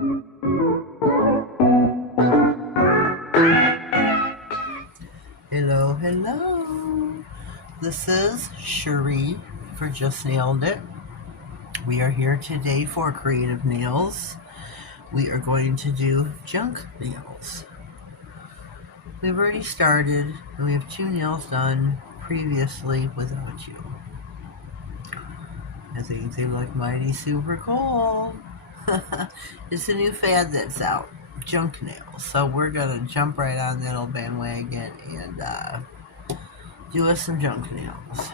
Hello, hello. This is Cherie for Just Nailed It. We are here today for Creative Nails. We are going to do junk nails. We've already started, and we have 2 nails done previously without you. I think they look mighty super cool. It's a new fad that's out, junk nails. So we're gonna jump right on that old bandwagon and do us some junk nails.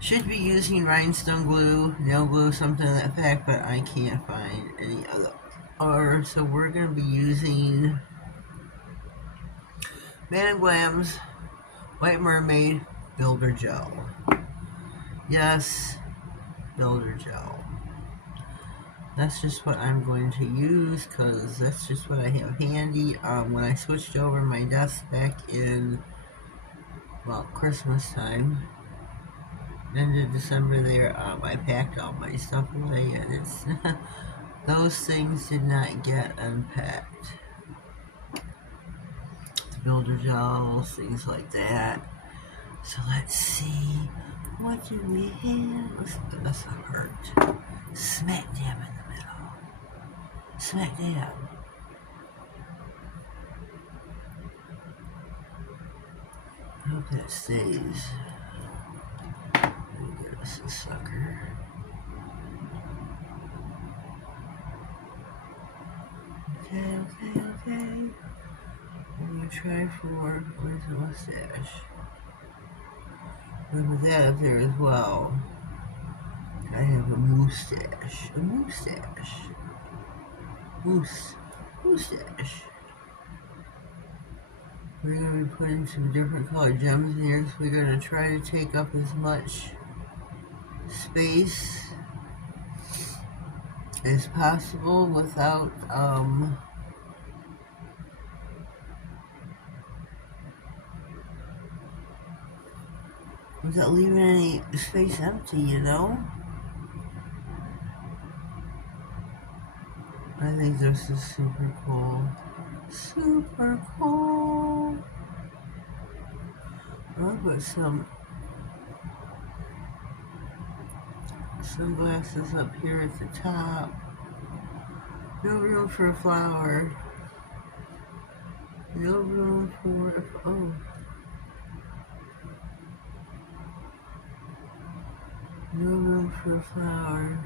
Should be using rhinestone glue, nail glue, something to that effect, but I can't find any other. So we're gonna be using Man & Glam's White Mermaid Builder Gel. Yes, Builder Gel. That's just what I'm going to use because that's just what I have handy. When I switched over my desk back in, well, Christmas time, end of December there, I packed all my stuff away and it's those things did not get unpacked. The Builder Gel, things like that. So let's see, what do we have? That's not hurt. Smack dab in the middle. Smack dab. I hope that stays. We'll get us a sucker. Okay. I'm gonna try for, where's the mustache? Remember that up there as well. I have a moustache. Moustache. We're going to be putting some different colored gems in here, so we're going to try to take up as much space as possible without leaving any space empty, you know? I think this is super cool. Super cool. I'll put some sunglasses up here at the top. No room for a flower. No room for no room for a flower.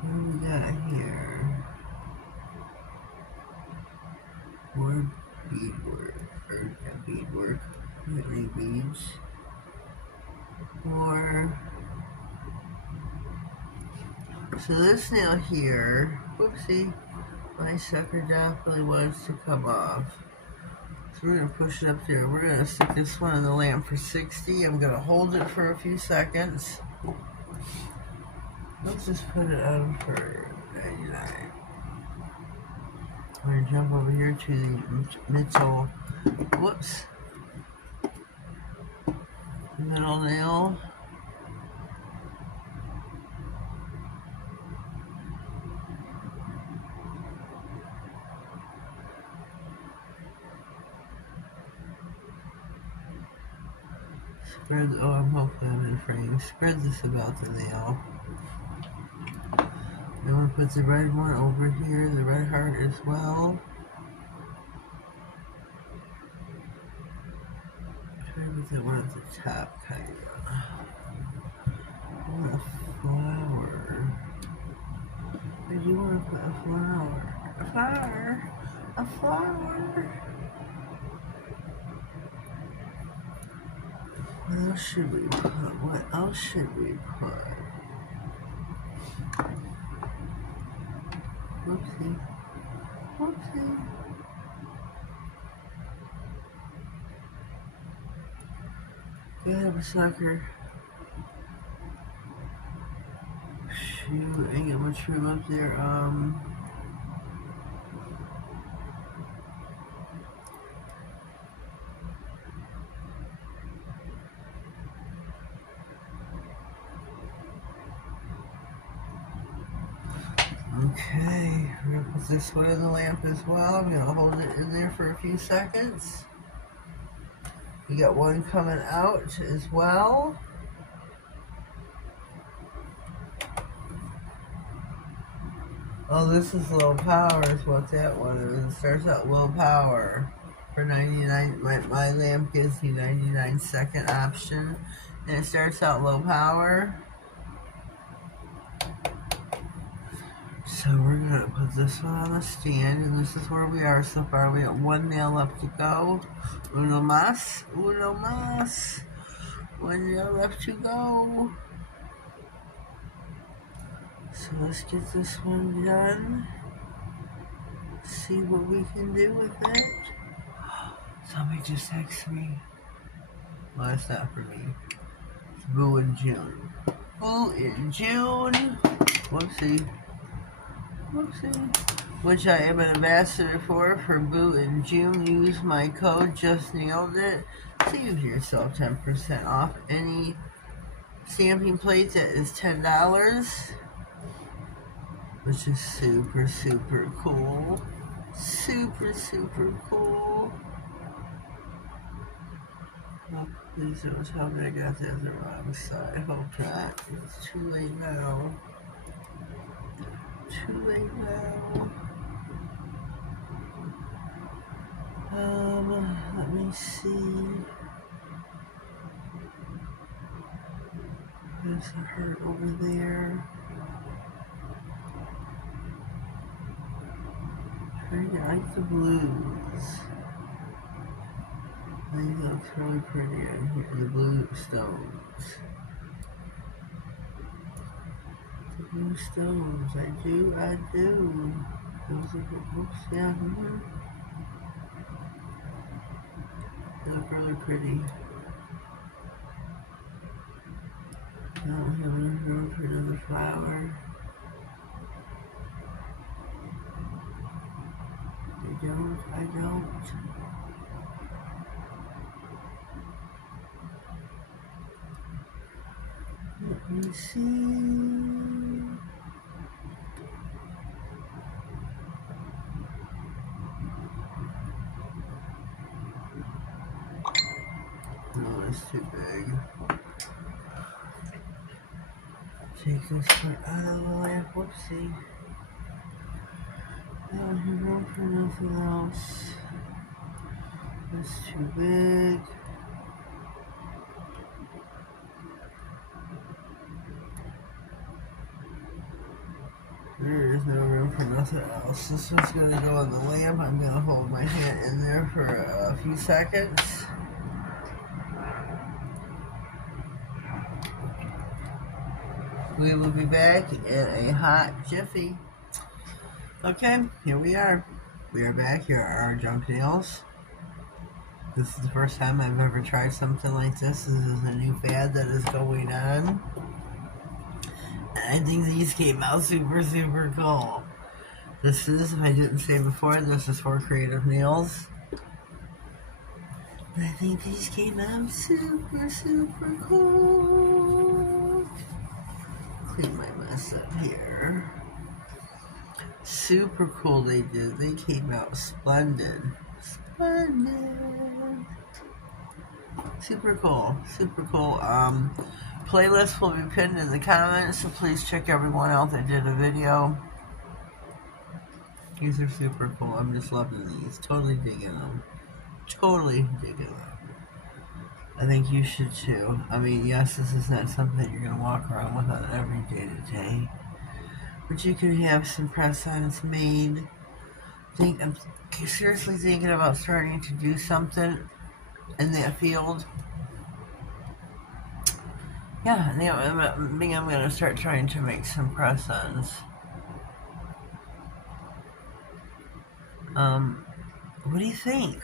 What do we got here? More beadwork, or not beadwork, not any beads. More. So this nail here, whoopsie, my sucker definitely wants to come off. So we're going to push it up there. We're going to stick this one in the lamp for 60. I'm going to hold it for a few seconds. Let's just put it on for 99. I'm going to jump over here to the middle, middle nail. I'm hoping I'm in frame. Spread this about the nail. I'm going to put the red one over here, the red heart as well. Try to put that one at the top, kind of. I want a flower. I do want to put a flower. A flower. What else should we put? Whoopsie. Gotta have a sucker. Shoot, ain't got much room up there. Okay, we're gonna put this one in the lamp as well. I'm gonna hold it in there for a few seconds. We got one coming out as well. Oh, this is low power is what that one is. It starts out low power for 99. My lamp gives me 99-second option. And it starts out low power. So we're going to put this one on the stand. And this is where we are so far. We got one nail left to go. Uno más. Uno más. One nail left to go. So let's get this one done. See what we can do with it. Somebody just texted me. Well, that's not for me. It's Boo in June. Boo in June. Whoopsie. Whoopsie. Which I am an ambassador for Boo in June. Use my code, just nailed it. Save yourself 10% off any stamping plate that is $10. Which is super, super cool. Super, super cool. Oh, please don't tell me I got that on the wrong side. Hope not. It's too late now. Too late now. Let me see. There's a heart over there. I like the blues. I think it looks really pretty in here. The blue stones. The blue stones. I do. Those are the books, yeah. They look really pretty. I don't have enough room for another flower. I don't. Let me see. No, it's too big. Take this part out of the lamp. Whoopsie. I don't have room for nothing else. That's too big. There is no room for nothing else. This one's going to go on the lamp. I'm going to hold my hand in there for a few seconds. We will be back in a hot jiffy. Okay, here we are. We are back. Here are our junk nails. This is the first time I've ever tried something like this. This is a new fad that is going on. I think these came out super, super cool. This is, if I didn't say before, this is for Creativenailz. I think these came out super, super cool. Clean my mess up here. Super cool they did. They came out splendid. Splendid. Super cool. Super cool. Playlist will be pinned in the comments, so please check everyone out that did a video. These are super cool. I'm just loving these. Totally digging them. Totally digging them. I think you should too. I mean, yes, this is not something you're going to walk around with on every day to day. But you can have some press-ons made. I'm seriously thinking about starting to do something in that field. Yeah, I think I'm going to start trying to make some press-ons. What do you think?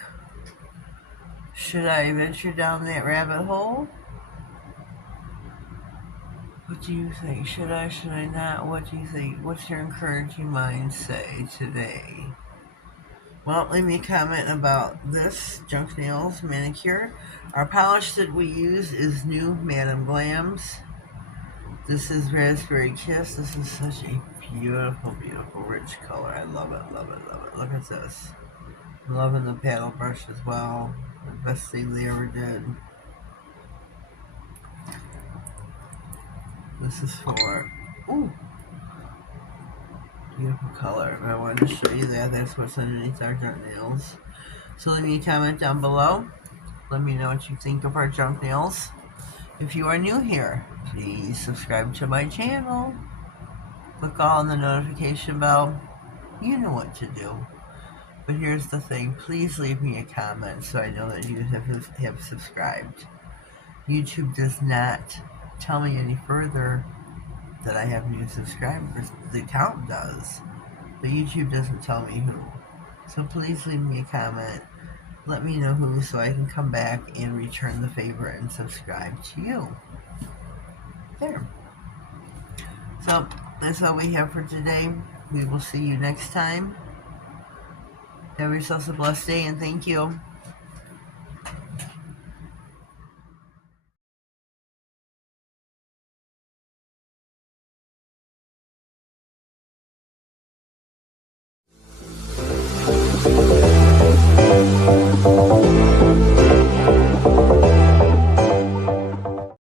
Should I venture down that rabbit hole? What do you think? Should I not? What do you think? What's your encouraging mind say today? Well, leave me a comment about this Junk Nails manicure. Our polish that we use is new Madame Glam's. This is Raspberry Kiss. This is such a beautiful, beautiful, rich color. I love it, love it, love it. Look at this. I'm loving the paddle brush as well. The best thing they ever did. This is for, ooh, beautiful color. I wanted to show you that. That's what's underneath our junk nails. So leave me a comment down below. Let me know what you think of our junk nails. If you are new here, please subscribe to my channel. Click on the notification bell. You know what to do. But here's the thing. Please leave me a comment so I know that you have subscribed. YouTube does not tell me any further that I have new subscribers. The account does. But YouTube doesn't tell me who. So please leave me a comment. Let me know who so I can come back and return the favor and subscribe to you. There. So, that's all we have for today. We will see you next time. Have yourselves a blessed day and thank you.